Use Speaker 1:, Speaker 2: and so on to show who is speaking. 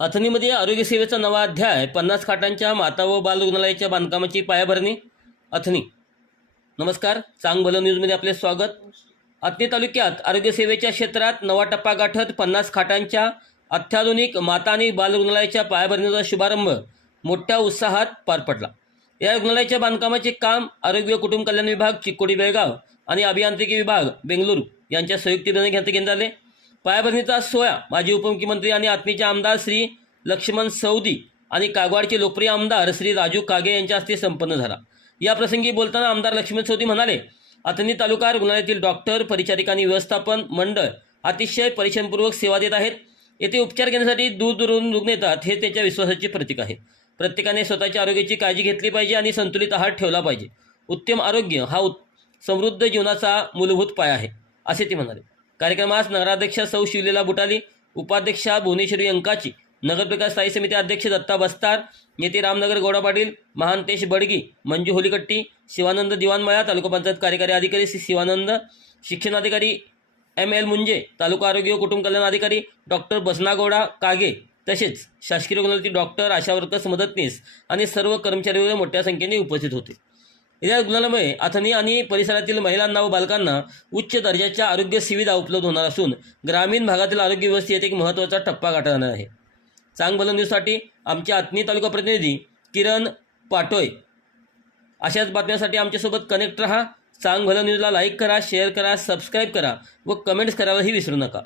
Speaker 1: अथणीमध्ये आरोग्यसेवेचा नवा अध्याय पन्नास खाटांच्या माता व बाल रुग्णालयाच्या बांधकामाची पायाभरणी अथणी. नमस्कार चांग भलं न्यूजमध्ये आपले स्वागत. अथणी तालुक्यात आरोग्यसेवेच्या क्षेत्रात नवा टप्पा गाठत पन्नास खाटांच्या अत्याधुनिक माता आणि बाल रुग्णालयाच्या पायाभरणीचा शुभारंभ मोठ्या उत्साहात पार पडला. या रुग्णालयाच्या बांधकामाचे काम आरोग्य कुटुंब कल्याण विभाग चिकोडी बेळगाव आणि अभियांत्रिकी विभाग बेंगलुरू यांच्या संयुक्तीने घेण्यात घेण्यात आले पायाभरणीचा सोहळा माजी उपमुख्यमंत्री आणि आत्मीचे आमदार श्री लक्ष्मण सौदी आणि कागवाडचे लोकप्रिय आमदार श्री राजू कागे यांच्या हस्ते संपन्न झाला. या प्रसंगी बोलताना आमदार लक्ष्मण सौदी म्हणाले आतनी तालुका रुग्णालयातील डॉक्टर परिचारिका आणि व्यवस्थापन मंडळ अतिशय परिश्रमपूर्वक सेवा देत आहेत. येथे उपचार घेण्यासाठी दूरदूरून रुग्ण येतात हे त्यांच्या विश्वासाचे प्रतीक आहे. प्रत्येकाने स्वतःच्या आरोग्याची काळजी घेतली पाहिजे आणि संतुलित आहार ठेवला पाहिजे. उत्तम आरोग्य हा उत् समृद्ध जीवनाचा मूलभूत पाया आहे असे ते म्हणाले. कार्यक्रमास नगराध्यक्षा सौ शिवलीला बुटाली उपाध्यक्षा भुवनेश्वरी अंकाची नगरविकास स्थायी समिती अध्यक्ष दत्ता बस्तार नेते रामनगर गौडा पाटील महांतेश बडगी मंजू होलीकट्टी शिवानंद दिवाणमळा तालुका पंचायत कार्यकारी अधिकारी श्री शिवानंद शिक्षणाधिकारी एम एल मुंजे तालुका आरोग्य व कुटुंब कल्याण अधिकारी डॉक्टर बसनागौडा कागे तसेच शासकीय रुग्णालयातील डॉक्टर आशावर्कस मदतनीस आणि सर्व कर्मचारी मोठ्या संख्येने उपस्थित होते. या रुग्णालयामुळे अथनी आणि परिसरातील महिलांना व बालकांना उच्च दर्जाच्या आरोग्य सुविधा उपलब्ध होणार असून ग्रामीण भागातील आरोग्य व्यवस्थेत एक महत्त्वाचा टप्पा गाठणार आहे. चांग न्यूजसाठी आमच्या अथनी तालुका प्रतिनिधी किरण पाटोय. अशाच बातम्यांसाठी आमच्यासोबत कनेक्ट रहा. चांग भलं न्यूजला लाईक करा शेअर करा सबस्क्राईब करा व कमेंट्स करायलाही विसरू नका.